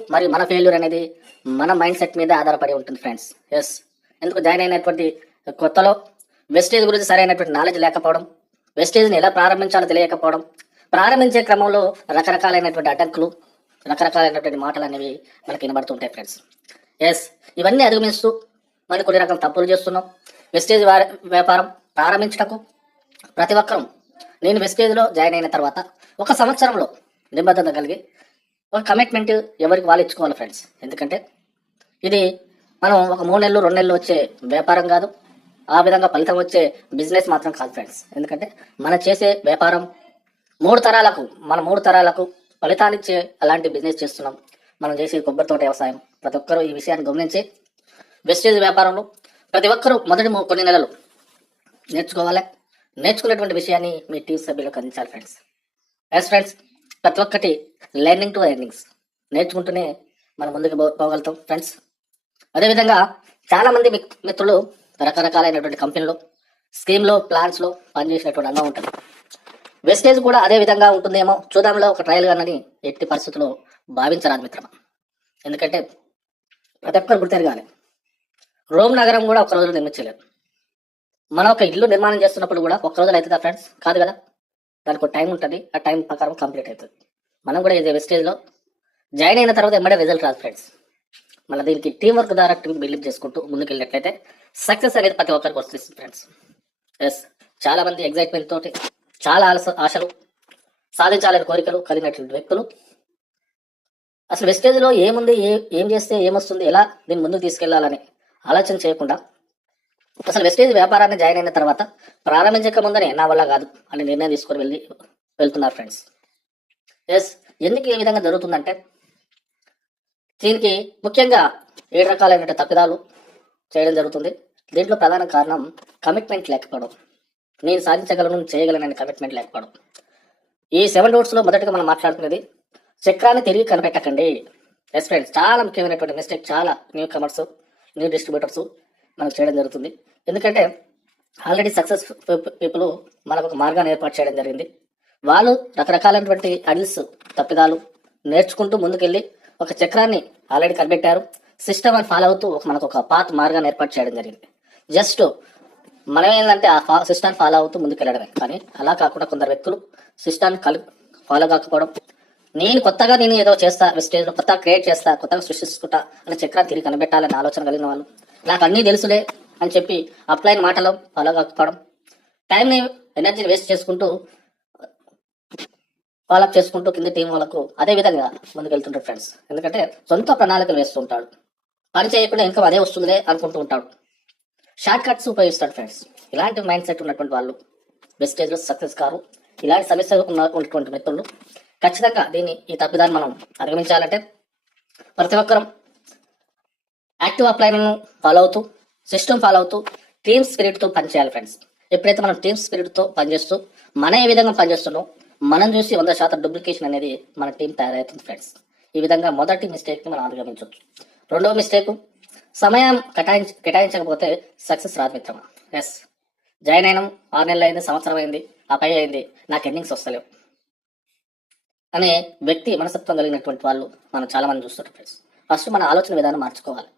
మరియు మన ఫెయిల్యూర్ అనేది మన మైండ్ సెట్ మీద ఆధారపడి ఉంటుంది ఫ్రెండ్స్. ఎస్, ఎందుకు జాయిన్ అయినటువంటి కొత్తలో వెస్టేజ్ గురించి సరైనటువంటి నాలెడ్జ్ లేకపోవడం, వెస్టేజ్ని ఎలా ప్రారంభించాలో తెలియకపోవడం, ప్రారంభించే క్రమంలో రకరకాలైనటువంటి అడ్డంకులు, రకరకాలైనటువంటి మాటలు అనేవి మనకి వినబడుతుంటాయి ఫ్రెండ్స్. ఎస్, ఇవన్నీ అధిగమిస్తూ మరి కొన్ని రకాల తప్పులు చేస్తున్నాం. వెస్టేజ్ వ్యాపారం ప్రారంభించటకు ప్రతి ఒక్కరూ, నేను వెస్టేజ్లో జాయిన్ అయిన తర్వాత ఒక సంవత్సరంలో నిబద్ధత కలిగి ఒక కమిట్మెంట్ ఎవరికి వాళ్ళు ఇచ్చుకోవాలి ఫ్రెండ్స్. ఎందుకంటే ఇది మనం ఒక 3 నెలలు 2 నెలలు వచ్చే వ్యాపారం కాదు, ఆ విధంగా ఫలితం వచ్చే బిజినెస్ మాత్రం కాదు ఫ్రెండ్స్. ఎందుకంటే మనం చేసే వ్యాపారం 3 తరాలకు ఫలితాన్నిచ్చే అలాంటి బిజినెస్ చేస్తున్నాం. మనం చేసే కొబ్బరి తోట వ్యవసాయం. ప్రతి ఒక్కరూ ఈ విషయాన్ని గమనించి వెస్టేజ్ వ్యాపారంలో ప్రతి ఒక్కరూ మొదటి కొన్ని నెలలు నేర్చుకోవాలి. నేర్చుకున్నటువంటి విషయాన్ని మీ టీం సభ్యులకు అందించాలి ఫ్రెండ్స్. ఎస్ ఫ్రెండ్స్, ప్రతి ఒక్కటి లెర్నింగ్ టు ఎర్నింగ్స్, నేర్చుకుంటూనే మనం ముందుకు పోగలుగుతాం ఫ్రెండ్స్. అదేవిధంగా చాలామంది మిత్రులు రకరకాలైనటువంటి కంపెనీలో, స్కీమ్లో, ప్లాన్స్లో పనిచేసినటువంటి అనుభవం ఉంటుంది. వెస్టేజ్ కూడా అదే విధంగా ఉంటుందేమో చూద్దాంలో ఒక ట్రయల్ గానని ఎట్టి పరిస్థితుల్లో భావించరాదు మిత్రమా. ఎందుకంటే ప్రతి ఒక్కరు గుర్తెరగాలి, రోమ్ నగరం కూడా ఒక రోజులో నిర్మించలేదు. మనం ఒక ఇల్లు నిర్మాణం చేస్తున్నప్పుడు కూడా ఒక రోజులో అవుతుందా ఫ్రెండ్స్? కాదు కదా, దానికి ఒక టైం ఉంటుంది. ఆ టైం ప్రకారం కంప్లీట్ అవుతుంది. మనం కూడా ఇదే వెస్టేజ్లో జాయిన్ అయిన తర్వాత ఎమ్మడే రిజల్ట్ రాదు ఫ్రెండ్స్. మళ్ళీ దీనికి టీం వర్క్ ద్వారా టీం బిల్డింగ్ చేసుకుంటూ ముందుకు వెళ్ళినట్లయితే సక్సెస్ అనేది ప్రతి ఒక్కరికి వస్తుంది ఫ్రెండ్స్. ఎస్, చాలా మంది ఎగ్జైట్మెంట్ తోటి చాలా ఆశలు సాధించాలని కోరికలు కలిగినటువంటి వ్యక్తులు అసలు వెస్టేజ్లో ఏముంది, ఏం చేస్తే ఏమొస్తుంది, ఎలా దీన్ని ముందుకు తీసుకెళ్లాలని ఆలోచన చేయకుండా అసలు వెస్టేజ్ వ్యాపారాన్ని జాయిన్ అయిన తర్వాత ప్రారంభించక ముందనే నా వల్ల కాదు అని నిర్ణయం తీసుకొని వెళ్తున్నారు ఫ్రెండ్స్. ఎస్, ఎందుకు ఈ విధంగా జరుగుతుందంటే దీనికి ముఖ్యంగా 7 రకాలైన తప్పిదాలు చేయడం జరుగుతుంది. దీంట్లో ప్రధాన కారణం కమిట్మెంట్ లేకపోవడం. నేను సాధించగలను, చేయగలనని కమిట్మెంట్ లేకపోవడం. ఈ 7 రూట్స్లో మొదటగా మనం మాట్లాడుకునేది చక్రాన్ని తిరిగి కనిపెట్టకండి. ఎస్ ఫ్రెండ్స్, చాలా ముఖ్యమైనటువంటి మిస్టేక్ చాలా న్యూ కమర్స్, న్యూ డిస్ట్రిబ్యూటర్స్ మనకు చేయడం జరుగుతుంది. ఎందుకంటే ఆల్రెడీ సక్సెస్ పీపుల్ మనకు ఒక మార్గాన్ని ఏర్పాటు చేయడం జరిగింది. వాళ్ళు రకరకాలైనటువంటి అడిల్స్, తప్పిదాలు నేర్చుకుంటూ ముందుకెళ్ళి ఒక చక్రాన్ని ఆల్రెడీ కనిపెట్టారు. సిస్టమ్ అని ఫాలో అవుతూ మనకు ఒక పాత్ మార్గాన్ని ఏర్పాటు చేయడం జరిగింది. జస్ట్ మనం ఏంటంటే ఆ సిస్టాన్ని ఫాలో అవుతూ ముందుకెళ్ళడమే. కానీ అలా కాకుండా కొందరు వ్యక్తులు సిస్టాన్ని ఫాలో కాకపోవడం, నేను ఏదో చేస్తా, వెస్టేజ్లో కొత్తగా క్రియేట్ చేస్తా, కొత్తగా సృష్టించుకుంటా అని చక్రాన్ని తిరిగి కనిపెట్టాలని ఆలోచన కలిగిన వాళ్ళు, నాకు అన్నీ తెలుసులే అని చెప్పి అప్లైన్ మాటలో ఫాలో కాకపోవడం, టైంని ఎనర్జీని వేస్ట్ చేసుకుంటూ ఫాలోఅప్ చేసుకుంటూ కింద టీం వాళ్ళకు అదే విధంగా ముందుకెళ్తుంటాడు ఫ్రెండ్స్. ఎందుకంటే సొంత ప్రణాళికలు వేస్తూ ఉంటాడు, పని చేయకుండా ఇంకా అదే వస్తుందిలే అనుకుంటూ ఉంటాడు, షార్ట్ కట్స్ ఉపయోగిస్తాడు ఫ్రెండ్స్. ఇలాంటి మైండ్ సెట్ ఉన్నటువంటి వాళ్ళు వెస్టేజ్లో సక్సెస్ కారు. ఇలాంటి సమస్యలు ఉన్నటువంటి మిత్రులు ఖచ్చితంగా ఈ తప్పిదాన్ని మనం అధిగమించాలంటే ప్రతి ఒక్కరం యాక్టివ్ అప్లైనింగ్ ఫాలో అవుతూ, సిస్టమ్ ఫాలో అవుతూ, టీమ్ స్పిరిట్తో పనిచేయాలి ఫ్రెండ్స్. ఎప్పుడైతే మనం టీమ్ స్పిరిట్తో పనిచేస్తూ మనం ఏ విధంగా పనిచేస్తున్నాం, మనం చూసి 100% డూప్లికేషన్ అనేది మన టీం తయారవుతుంది ఫ్రెండ్స్. ఈ విధంగా మొదటి మిస్టేక్ని మనం అధిగమించవచ్చు. రెండవ మిస్టేక్, సమయం కేటాయించకపోతే సక్సెస్ రాదు మిత్రమా. ఎస్, జాయిన్ అయినాం, 6 నెలలు అయింది, సంవత్సరం అయింది, ఆ పై అయింది, నాకు ఎర్నింగ్స్ వస్తలేవు అనే వ్యక్తి మనస్తత్వం కలిగినటువంటి వాళ్ళు మనం చాలా మంది చూస్తుంటాం ఫ్రెండ్స్. ఫస్ట్ మన ఆలోచన విధానం మార్చుకోవాలి.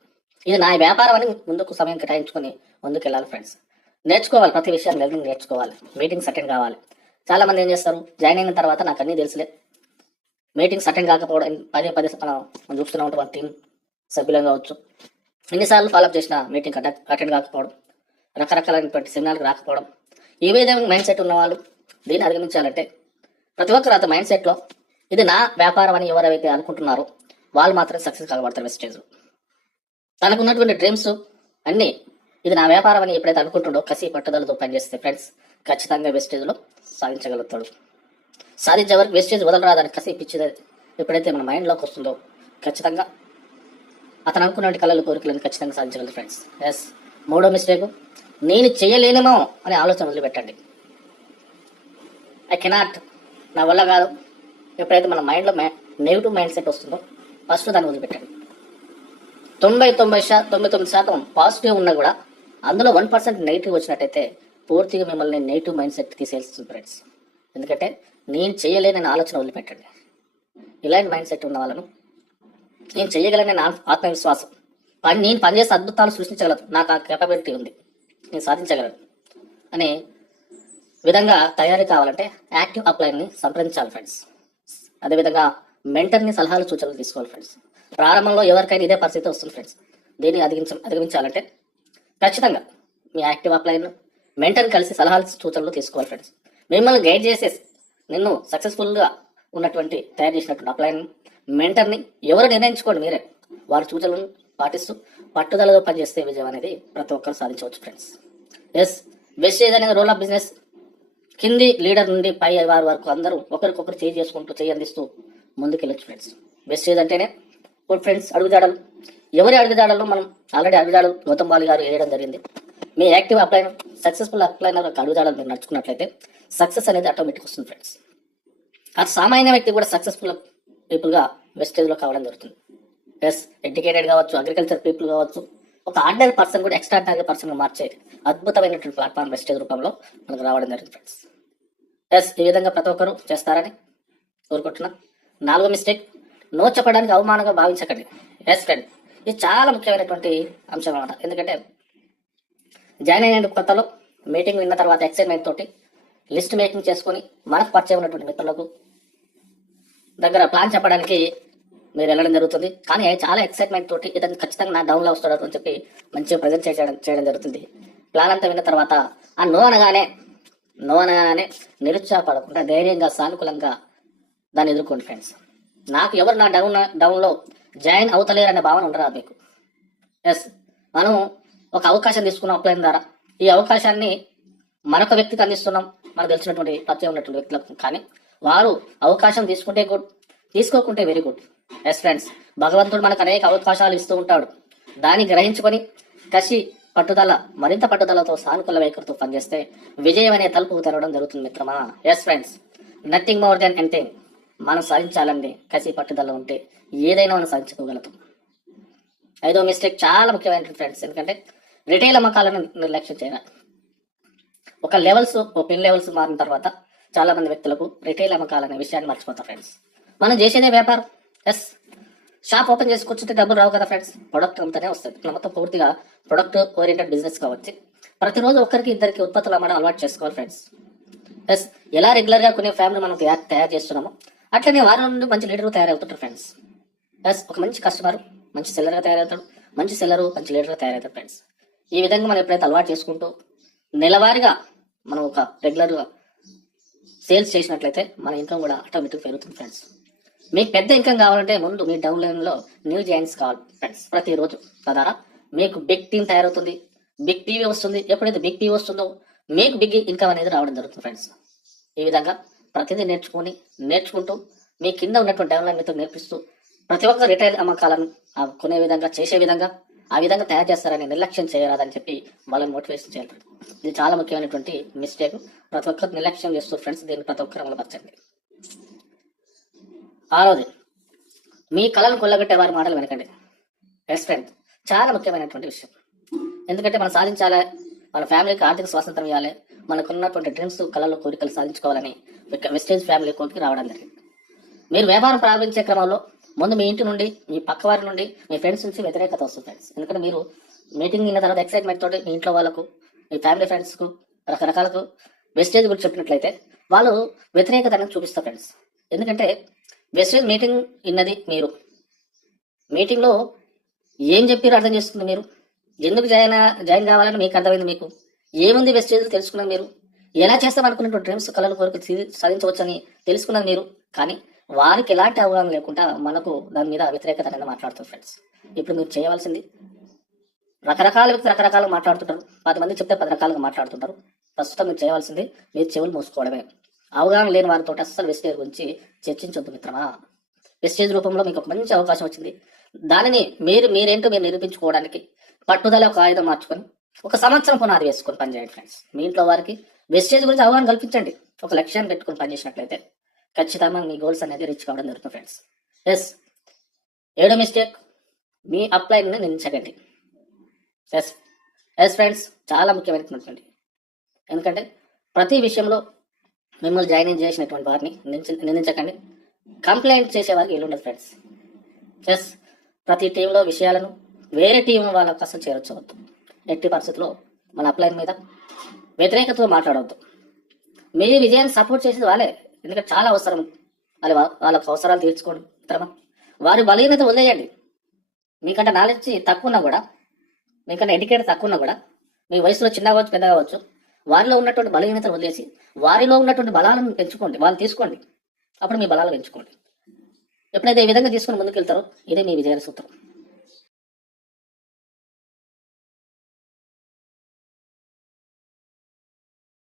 ఇది నా వ్యాపారం అని ముందుకు సమయం కేటాయించుకొని ముందుకు వెళ్ళాలి ఫ్రెండ్స్. నేర్చుకోవాలి, ప్రతి విషయాన్ని లెర్నింగ్ నేర్చుకోవాలి, మీటింగ్స్ అటెండ్ కావాలి. చాలా మంది ఏం చేస్తారు, జాయిన్ అయిన తర్వాత నాకు అన్నీ తెలుసులే, మీటింగ్స్ అటెండ్ కాకపోవడం, పదే మనం చూస్తూనే ఉంటాం. మన టీం సభ్యులం కావచ్చు, ఎన్నిసార్లు ఫాలోఅప్ చేసిన మీటింగ్ అటెండ్ కాకపోవడం, రకరకాలైనటువంటి సెమినార్కి రాకపోవడం, ఈ విధంగా మైండ్ సెట్ ఉన్న వాళ్ళు దీన్ని అధిగమించాలంటే ప్రతి ఒక్కరు అంత మైండ్ సెట్లో ఇది నా వ్యాపారం అని ఎవరైతే అనుకుంటున్నారో వాళ్ళు మాత్రమే సక్సెస్ కాగబడతారు వెస్టేజ్లో. తనకు ఉన్నటువంటి డ్రీమ్స్ అన్నీ ఇది నా వ్యాపారం అని ఎప్పుడైతే అనుకుంటుండో కసి పట్టుదలతో పనిచేస్తే ఫ్రెండ్స్ ఖచ్చితంగా వెస్టేజ్లో సాధించగలుగుతాడు. సాధించే వరకు వెస్టేజ్ వదలరాదని కసి పిచ్చిది ఎప్పుడైతే మన మైండ్లోకి వస్తుందో ఖచ్చితంగా అతను అనుకున్న కళలు, కోరికలను ఖచ్చితంగా సాధించగలరు ఫ్రెండ్స్. ఎస్, మూడో మిస్టేక్, నేను చేయలేనేమో అనే ఆలోచన వదిలిపెట్టండి. ఐ కెనాట్, నా వల్ల కాదు, ఎప్పుడైతే మన మైండ్లో నెగిటివ్ మైండ్ సెట్ వస్తుందో ఫస్ట్ దాన్ని వదిలిపెట్టండి. 99% పాజిటివ్ ఉన్నా కూడా అందులో 1% నెగిటివ్ వచ్చినట్టయితే పూర్తిగా మిమ్మల్ని నెగిటివ్ మైండ్ సెట్ తీసేస్తుంది ఫ్రెండ్స్. ఎందుకంటే నేను చేయలేనని ఆలోచన వదిలిపెట్టండి. ఇలాంటి మైండ్ సెట్ ఉన్న వాళ్ళను నేను చేయగలనే నా ఆత్మవిశ్వాసం, నేను పనిచేసే అద్భుతాలు సృష్టించగలను, నాకు ఆ కేపబిలిటీ ఉంది, నేను సాధించగలను అనే విధంగా తయారీ కావాలంటే యాక్టివ్ అప్లైన్ని సంప్రదించాలి ఫ్రెండ్స్. అదేవిధంగా మెంటర్ని సలహాలు సూచనలు తీసుకోవాలి ఫ్రెండ్స్. ప్రారంభంలో ఎవరికైనా ఇదే పరిస్థితి వస్తుంది ఫ్రెండ్స్. దీన్ని అధిగమించాలంటే ఖచ్చితంగా మీ యాక్టివ్ అప్లైన్ మెంటర్ని కలిసి సలహాలు సూచనలు తీసుకోవాలి ఫ్రెండ్స్. మిమ్మల్ని గైడ్ చేసే నిన్ను సక్సెస్ఫుల్గా ఉన్నటువంటి తయారు చేసినటువంటి అప్లైన్ మెంటర్ని ఎవరు నిర్ణయించుకోండి మీరే. వారి సూచనలను పాటిస్తూ పట్టుదలగా పనిచేస్తే విజయం అనేది ప్రతి ఒక్కరు సాధించవచ్చు ఫ్రెండ్స్. ఎస్, వెస్టేజ్ అనేది రోల్ ఆఫ్ బిజినెస్. కింది లీడర్ నుండి పై వారి వరకు అందరూ ఒకరికొకరు చేయి చేసుకుంటూ చేయి అందిస్తూ ముందుకెళ్ళొచ్చు ఫ్రెండ్స్. వెస్టేజ్ అంటేనే గుడ్ ఫ్రెండ్స్. అడుగుజాడలు, ఎవరి అడుగుజాడలు మనం ఆల్రెడీ అడుగుజాడలు గౌతమ్ బాలి గారు వేయడం జరిగింది. మీ యాక్టివ్ అప్లైన్ సక్సెస్ఫుల్ అప్లైన్ అడుగుజాడలు మీరు నడుచుకున్నట్లయితే సక్సెస్ అనేది ఆటోమేటిక్ వస్తుంది ఫ్రెండ్స్. ఆ సామాన్య వ్యక్తి కూడా సక్సెస్ఫుల్ పీపుల్గా వెస్టేజ్లో కావడం జరుగుతుంది. ఎస్, ఎడ్యుకేటెడ్ కావచ్చు, అగ్రికల్చర్ పీపుల్ కావచ్చు, ఒక ఆర్డినరీ పర్సన్ కూడా ఎక్స్ట్రాడినరీ పర్సన్గా మార్చే అద్భుతమైనటువంటి ప్లాట్ఫామ్ వెస్టేజ్ రూపంలో మనకు రావడం జరిగింది ఫ్రెండ్స్. ఎస్, ఈ విధంగా ప్రతి ఒక్కరు చేస్తారని కోరుకుంటున్నా. 4వ మిస్టేక్, నో చెప్పడానికి అవమానంగా భావించకండి. ఎస్ ఫ్రెండ్, ఇది చాలా ముఖ్యమైనటువంటి అంశం అన్నమాట. ఎందుకంటే జాయిన్ అయిన కొత్తలో మీటింగ్ విన్న తర్వాత ఎక్సైట్మెంట్ తోటి లిస్ట్ మేకింగ్ చేసుకొని మనకు పరిచయం ఉన్నటువంటి మిత్రులకు దగ్గర ప్లాన్ చెప్పడానికి మీరు వెళ్ళడం జరుగుతుంది. కానీ చాలా ఎక్సైట్మెంట్ తోటి ఇతను ఖచ్చితంగా నా డౌన్లో వస్తాడు అని చెప్పి మంచిగా ప్రజెంట్ చేయడం జరుగుతుంది. ప్లాన్ అంతా విన్న తర్వాత ఆ నో అనగానే నిరుత్సాహపడకుండా ధైర్యంగా సానుకూలంగా దాన్ని ఎదుర్కోండి ఫ్రెండ్స్. నాకు ఎవరు నా డౌన్లో జాయిన్ అవుతలేరనే భావన ఉండరాదు మీకు. ఎస్, మనం ఒక అవకాశం తీసుకున్నాం అప్లైన్ ద్వారా. ఈ అవకాశాన్ని మరొక వ్యక్తికి అందిస్తున్నాం, మనకు తెలిసినటువంటి పరిచయం ఉన్నటువంటి వ్యక్తులకు. కానీ వారు అవకాశం తీసుకుంటే గుడ్, తీసుకోకుంటే వెరీ గుడ్. ఎస్ ఫ్రెండ్స్, భగవంతుడు మనకు అనేక అవకాశాలు ఇస్తూ ఉంటాడు. దాన్ని గ్రహించుకొని కసి పట్టుదల, మరింత పట్టుదలతో సానుకూల వైఖరితో పనిచేస్తే విజయం అనే తలుపు తెరవడం జరుగుతుంది మిత్రమా. Yes friends, nothing more than anything. మనం సాధించాలండి కసి పట్టుదల ఉంటే ఏదైనా మనం సాధించుకోగలుగుతాం. 5వ మిస్టేక్ చాలా ముఖ్యమైనటువంటి ఫ్రెండ్స్. ఎందుకంటే రిటైల్ అమ్మకాలను నిర్లక్ష్యం చేయాలి. ఒక పిన్ లెవెల్స్ మారిన తర్వాత చాలా మంది వ్యక్తులకు రిటైల్ అమ్మకాలనే విషయాన్ని మర్చిపోతారు ఫ్రెండ్స్. మనం చేసేదే వ్యాపారం. ఎస్, షాప్ ఓపెన్ చేసి కూర్చుంటే డబ్బులు రావు కదా ఫ్రెండ్స్. ప్రొడక్ట్ అంతానే వస్తుంది. ఇట్లా మొత్తం పూర్తిగా ప్రొడక్ట్ ఓరియంటెడ్ బిజినెస్ కావచ్చు. ప్రతిరోజు ఒక్కరికి ఇద్దరికి ఉత్పత్తులు అమ్మడం అలవాటు చేసుకోవాలి ఫ్రెండ్స్. ఎస్, ఎలా రెగ్యులర్గా కొనే ఫ్యామిలీ మనం తయారు చేస్తున్నామో అట్లనే వారి నుండి మంచి లీడర్గా తయారవుతుంటారు ఫ్రెండ్స్. ఎస్, ఒక మంచి కస్టమర్ మంచి సెల్లర్గా తయారవుతాడు, మంచి సెల్లరు మంచి లీడర్గా తయారవుతాడు ఫ్రెండ్స్. ఈ విధంగా మనం ఎప్పుడైతే అలవాటు చేసుకుంటూ నెలవారీగా మనం ఒక రెగ్యులర్గా సేల్స్ చేసినట్లయితే మన ఇన్కమ్ కూడా ఆటోమేటిక్ పెరుగుతుంది ఫ్రెండ్స్. మీకు పెద్ద ఇన్కమ్ కావాలంటే ముందు మీ డౌన్ లైన్లో న్యూ జాయిన్స్ కావాలి ఫ్రెండ్స్. ప్రతిరోజు తద్వారా మీకు బిగ్ టీమ్ తయారవుతుంది, బిగ్ టీవీ వస్తుంది. ఎప్పుడైతే బిగ్ టీవీ వస్తుందో మీకు బిగ్ ఇన్కమ్ అనేది రావడం జరుగుతుంది ఫ్రెండ్స్. ఈ విధంగా ప్రతిదీ నేర్చుకుంటూ మీ కింద ఉన్నటువంటి డౌన్ లైన్ మీతో నేర్పిస్తూ ప్రతి ఒక్క రిటైల్ అమ్మకాలను కొనే విధంగా చేసే విధంగా ఆ విధంగా తయారు చేస్తారని నిర్లక్ష్యం చేయరాదని చెప్పి వాళ్ళని మోటివేషన్ చేయాలి. ఇది చాలా ముఖ్యమైనటువంటి మిస్టేక్. ప్రతి ఒక్కరు నిర్లక్ష్యం చేస్తారు ఫ్రెండ్స్. దీన్ని ప్రతి ఒక్కరు అమలుపరచండి. 6వది, మీ కళను కొల్లగొట్టే వారి మాటలు వెనకండి. ఎస్ ఫ్రెండ్స్, చాలా ముఖ్యమైనటువంటి విషయం. ఎందుకంటే మనం సాధించాలి, మన ఫ్యామిలీకి ఆర్థిక స్వాతంత్రం ఇవ్వాలి, మనకున్నటువంటి డ్రీమ్స్ కళలు కోరికలు సాధించుకోవాలని వెస్టేజ్ ఫ్యామిలీ కోర్టుకి రావడం జరిగింది. మీరు వ్యాపారం ప్రారంభించే క్రమంలో ముందు మీ ఇంటి నుండి, మీ పక్క వారి నుండి, మీ ఫ్రెండ్స్ నుంచి వ్యతిరేకత వస్తుంది ఫ్రెండ్స్. ఎందుకంటే మీరు మీటింగ్ అయిన తర్వాత ఎక్సైట్మెంట్ తోటి మీ ఇంట్లో వాళ్ళకు, మీ ఫ్యామిలీ ఫ్రెండ్స్కు రకరకాలకు వెస్టేజ్ గురించి చెప్పినట్లయితే వాళ్ళు వ్యతిరేకత అనేది చూపిస్తారు ఫ్రెండ్స్. ఎందుకంటే వెస్టేజ్ మీటింగ్ విన్నది మీరు, మీటింగ్లో ఏం చెప్పారో అర్థం చేస్తుంది మీరు, ఎందుకు జాయిన్ కావాలని మీకు అర్థమైంది, మీకు ఏముంది వెస్టేజ్ తెలుసుకున్నది మీరు, ఎలా చేస్తామనుకున్నటువంటి డ్రీమ్స్ కళలు కోరికలు సాధించవచ్చని తెలుసుకున్నది మీరు. కానీ వారికి ఎలాంటి అవగాహన లేకుండా మనకు దాని మీద వ్యతిరేకత అనేది మాట్లాడుతారు ఫ్రెండ్స్. ఇప్పుడు మీరు చేయవలసింది, రకరకాల వ్యక్తులు రకరకాలుగా మాట్లాడుతుంటారు, 10 మంది చెప్తే 10 రకాలుగా మాట్లాడుతుంటారు. ప్రస్తుతం మీరు చేయవలసింది మీరు చెవులు మూసుకోవడమే. అవగాహన లేని వారితో అస్సలు వెస్టేజ్ గురించి చర్చించొద్దు మిత్రమా. వెస్టేజ్ రూపంలో మీకు ఒక మంచి అవకాశం వచ్చింది. దానిని మీరేంటో మీరు నిరూపించుకోవడానికి పట్టుదల ఒక ఆయుధం మార్చుకొని 1 సంవత్సరం పునాది వేసుకొని పనిచేయండి ఫ్రెండ్స్. మీ ఇంట్లో వారికి వెస్టేజ్ గురించి అవగాహన కల్పించండి. ఒక లక్ష్యాన్ని పెట్టుకొని పనిచేసినట్లయితే ఖచ్చితంగా మీ గోల్స్ అనేది రీచ్ కావడం జరుగుతుంది ఫ్రెండ్స్. ఎస్, 7వ మిస్టేక్, మీ అప్లైన్ని నిందించకండి. ఎస్ ఫ్రెండ్స్, చాలా ముఖ్యమైనటువంటి. ఎందుకంటే ప్రతి విషయంలో మిమ్మల్ని జాయిన్ చేసినటువంటి వారిని నిందించకండి. కంప్లైంట్ చేసే వారికి వీలు ఉండదు ఫ్రెండ్స్. ఎస్, ప్రతి టీంలో విషయాలను వేరే టీం వాళ్ళ కోసం చేర్చవద్దు. ఎట్టి పరిస్థితుల్లో మన అప్లైన్ మీద వ్యతిరేకతతో మాట్లాడవద్దు. మీ విజయాన్ని సపోర్ట్ చేసేది వాళ్ళే, ఎందుకంటే చాలా అవసరం. వాళ్ళకి అవసరాలు తీర్చుకోండి మిత్రమా. వారి బలహీనత వదిలేయండి. మీకంటే నాలెడ్జ్ తక్కువ ఉన్నా కూడా, మీకంటే ఎడ్యుకేట్ తక్కువ ఉన్నా కూడా, మీ వయసులో చిన్న కావచ్చు పెద్ద కావచ్చు, వారిలో ఉన్నటువంటి బలహీనతలు వదిలేసి వారిలో ఉన్నటువంటి బలాలను పెంచుకోండి, వాళ్ళు తీసుకోండి. అప్పుడు మీ బలాలు పెంచుకోండి. ఎప్పుడైతే ఈ విధంగా తీసుకొని ముందుకు వెళ్తారో ఇదే మీ విజయ సూత్రం.